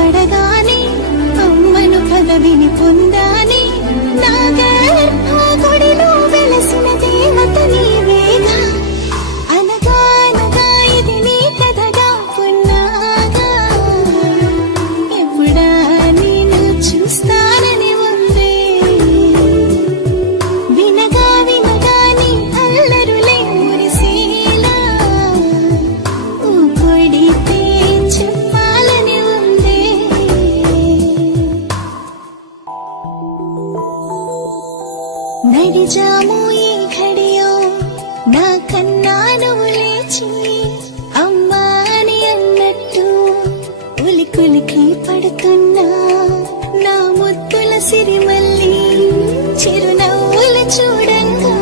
పడగానే అమ్మను పదవిని పొందానే నా గర్భగుడిలో వెలసిన దేవత నీవేగా అనగానగా ఇది నీ కథగా పున్నాగా ఎప్పుడా నేను చూస్తానని ఉందే వినగా వినగా నీ అల్లరులే మురిసేలా ఊపొడితే చెప్పాలని ఉందే నడిజాము ఈ ఘడియో నా కన్నా నువ్వు లేచి అమ్మా అని అన్నట్టు ఉలికులికి పడుతున్నా నా ముద్దుల సిరిమల్లి చిరునవ్వులు చూడంగా